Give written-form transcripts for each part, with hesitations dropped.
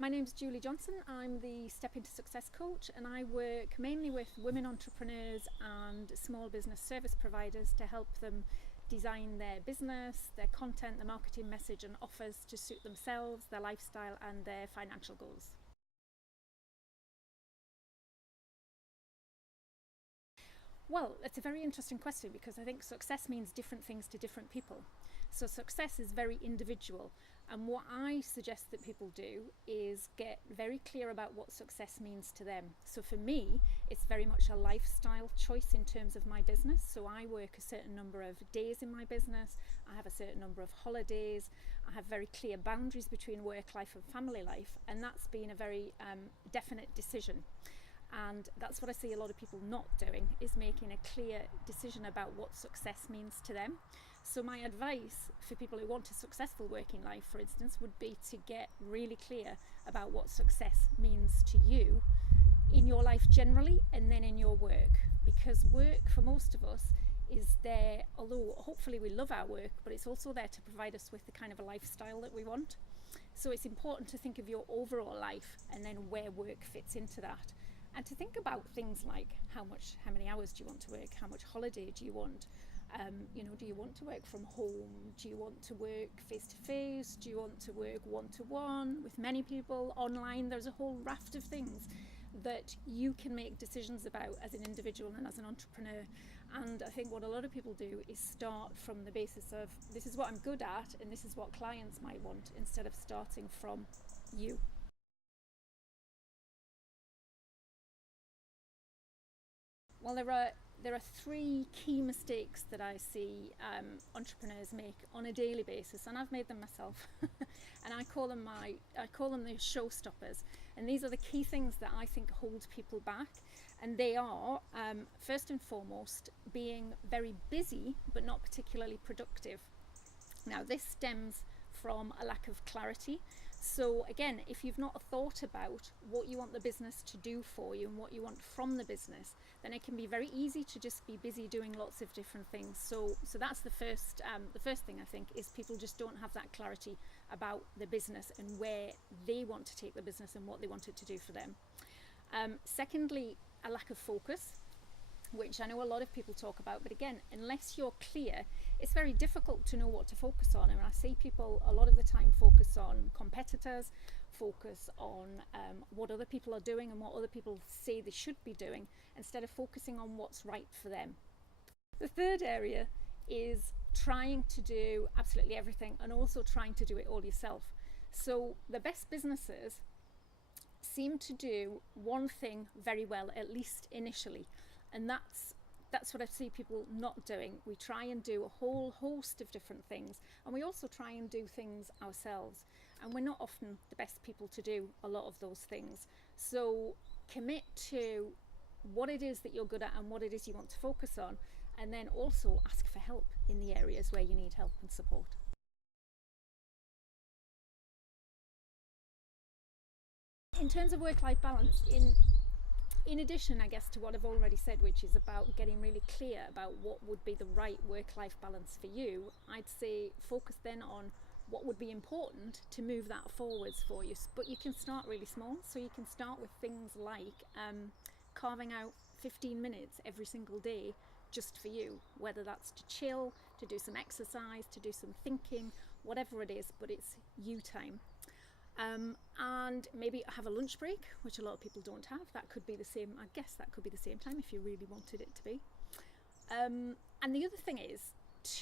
My name's Julie Johnson. I'm the Step Into Success coach, and I work mainly with women entrepreneurs and small business service providers to help them design their business, their content, their marketing message and offers to suit themselves, their lifestyle and their financial goals. Well, it's a very interesting question because I think success means different things to different people. So success is very individual. And what I suggest that people do is get very clear about what success means to them. So for me, it's very much a lifestyle choice in terms of my business. So I work a certain number of days in my business. I have a certain number of holidays. I have very clear boundaries between work life and family life. And that's been a very definite decision. And that's what I see a lot of people not doing, is making a clear decision about what success means to them. So my advice for people who want a successful working life, for instance, would be to get really clear about what success means to you in your life generally, and then in your work. Because work for most of us is there, although hopefully we love our work, but it's also there to provide us with the kind of a lifestyle that we want. So it's important to think of your overall life and then where work fits into that. And to think about things like how many hours do you want to work? How much holiday do you want? Do you want to work from home? Do you want to work face to face? Do you want to work one to one with many people online? There's a whole raft of things that you can make decisions about as an individual and as an entrepreneur. And I think what a lot of people do is start from the basis of, this is what I'm good at and this is what clients might want, instead of starting from you. Well, there are three key mistakes that I see entrepreneurs make on a daily basis, and I've made them myself. And I call them the showstoppers. And these are the key things that I think hold people back. And they are, first and foremost, being very busy but not particularly productive. Now, this stems from a lack of clarity. So again, if you've not thought about what you want the business to do for you and what you want from the business, then it can be very easy to just be busy doing lots of different things. So that's the first thing, I think, is people just don't have that clarity about the business and where they want to take the business and what they want it to do for them. Secondly, a lack of focus, which I know a lot of people talk about, but again, unless you're clear, it's very difficult to know what to focus on. And I see people a lot of the time focus on competitors, focus on what other people are doing and what other people say they should be doing, instead of focusing on what's right for them. The third area is trying to do absolutely everything and also trying to do it all yourself. So the best businesses seem to do one thing very well, at least initially. And that's what I see people not doing. We try and do a whole host of different things, and we also try and do things ourselves. And we're not often the best people to do a lot of those things. So commit to what it is that you're good at and what it is you want to focus on, and then also ask for help in the areas where you need help and support. In terms of work-life balance, in addition, I guess, to what I've already said, which is about getting really clear about what would be the right work-life balance for you, I'd say focus then on what would be important to move that forwards for you. But you can start really small. So you can start with things like carving out 15 minutes every single day just for you, whether that's to chill, to do some exercise, to do some thinking, whatever it is, but it's you time. And maybe have a lunch break, which a lot of people don't have. That could be the same, I guess that could be the same time if you really wanted it to be. And the other thing is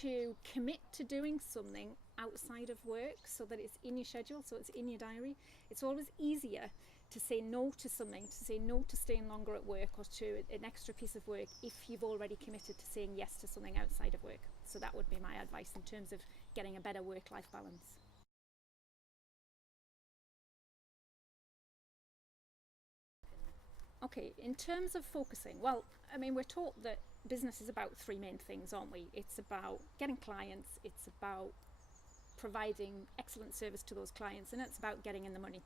to commit to doing something outside of work so that it's in your schedule, so it's in your diary. It's always easier to say no to something, to say no to staying longer at work or to an extra piece of work if you've already committed to saying yes to something outside of work. So that would be my advice in terms of getting a better work-life balance. Okay, in terms of focusing, well, I mean, we're taught that business is about three main things, aren't we? It's about getting clients, it's about providing excellent service to those clients, and it's about getting in the money.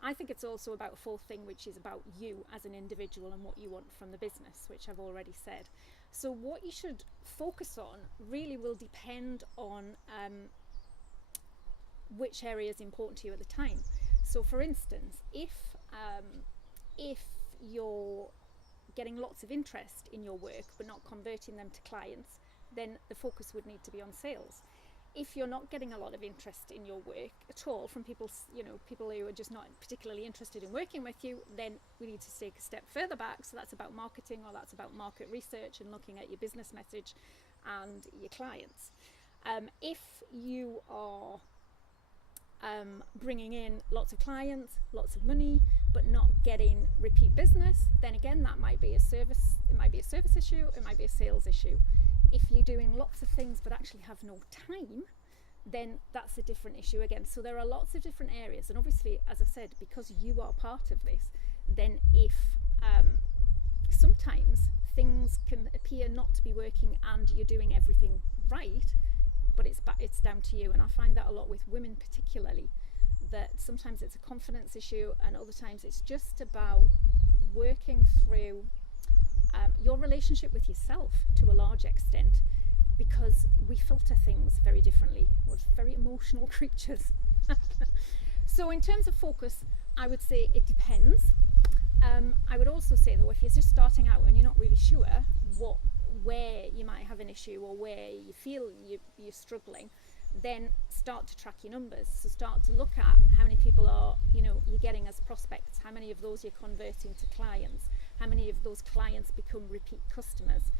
I think it's also about a fourth thing, which is about you as an individual and what you want from the business, which I've already said. So what you should focus on really will depend on which area is important to you at the time. So for instance, if you're getting lots of interest in your work but not converting them to clients, then the focus would need to be on sales. If you're not getting a lot of interest in your work at all from people, people who are just not particularly interested in working with you, then we need to take a step further back. So that's about marketing, or that's about market research and looking at your business message and your clients. If you are bringing in lots of clients, lots of money, but not getting repeat business, then again, that might be a service. It might be a service issue. It might be a sales issue. If you're doing lots of things but actually have no time, then that's a different issue again. So there are lots of different areas, and obviously, as I said, because you are part of this, then if sometimes things can appear not to be working and you're doing everything right, but it's down to you. And I find that a lot with women particularly, that sometimes it's a confidence issue, and other times it's just about working through your relationship with yourself to a large extent, because we filter things very differently. We're very emotional creatures. So in terms of focus, I would say it depends. I would also say, though, if you're just starting out and you're not really sure where you might have an issue or where you feel you're struggling, then start to track your numbers. So start to look at how many people you're getting as prospects, how many of those you're converting to clients, how many of those clients become repeat customers,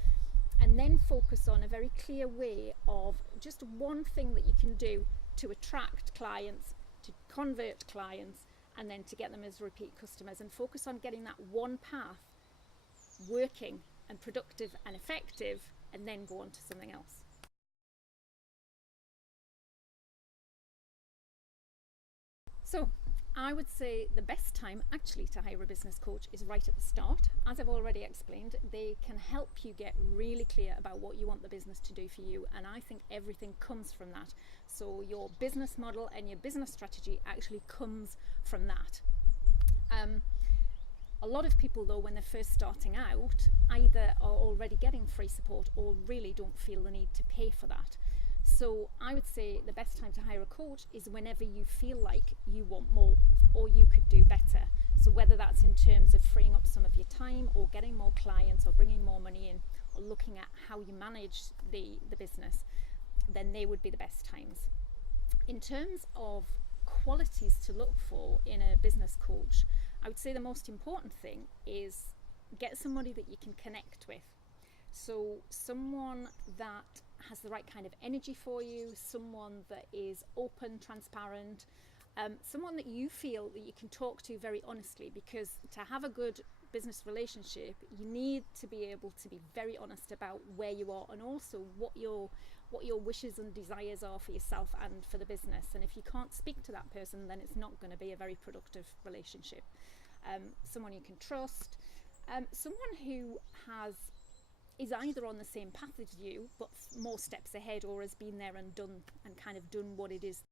and then focus on a very clear way of just one thing that you can do to attract clients, to convert clients, and then to get them as repeat customers, and focus on getting that one path working and productive and effective, and then go on to something else. So I would say the best time actually to hire a business coach is right at the start. As I've already explained, they can help you get really clear about what you want the business to do for you, and I think everything comes from that. So your business model and your business strategy actually comes from that. A lot of people, though, when they're first starting out, either are already getting free support or really don't feel the need to pay for that. So I would say the best time to hire a coach is whenever you feel like you want more or you could do better. So whether that's in terms of freeing up some of your time or getting more clients or bringing more money in or looking at how you manage the business, then they would be the best times. In terms of qualities to look for in a business coach, I would say the most important thing is get somebody that you can connect with. So someone that has the right kind of energy for you, someone that is open, transparent, someone that you feel that you can talk to very honestly, because to have a good business relationship, you need to be able to be very honest about where you are and also what your wishes and desires are for yourself and for the business. And if you can't speak to that person, then it's not going to be a very productive relationship. Someone you can trust, someone who is either on the same path as you but more steps ahead, or has been there and done and kind of done what it is